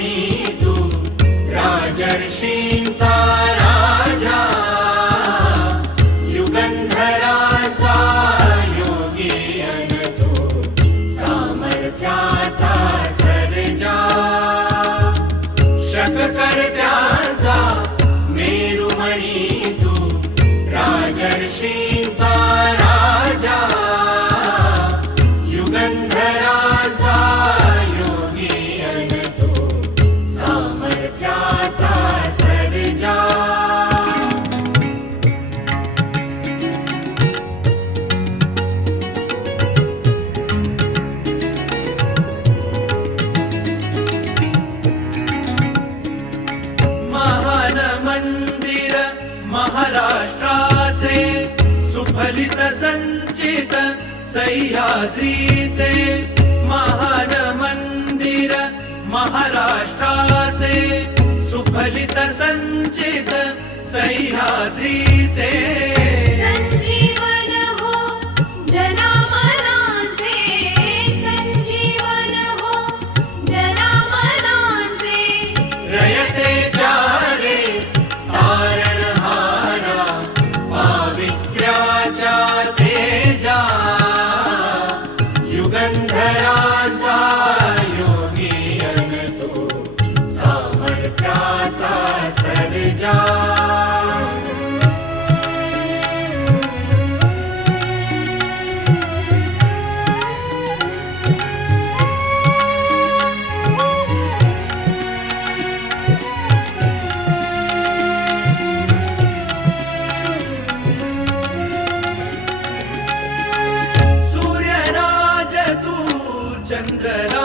मेरुमणी तू राजर्षींचा राजा युगंधराचा योगी अन तू सामर्थ्याचा सर्जा शककर्त्याचा मेरुमणी तू राजर्षींचा राजा युगंधराचा योगी अन तू सामर्थ्याचा सर्जा महान मंदिर महाराष्ट्राचे सुफलित संचित सह्याद्रीचे महान मंदिर महाराष्ट्राचे सुफलित संचित सह्याद्रीचे संजीवन हो जनामनांचे संजीवन हो जनामनांचे रयतेच्या रे तारणहारा पावित्र्याच्या तेजा युगंधराचा योगी अन तू सामर्थ्याचा सर्जा सूर्यराज तू चंद्रराज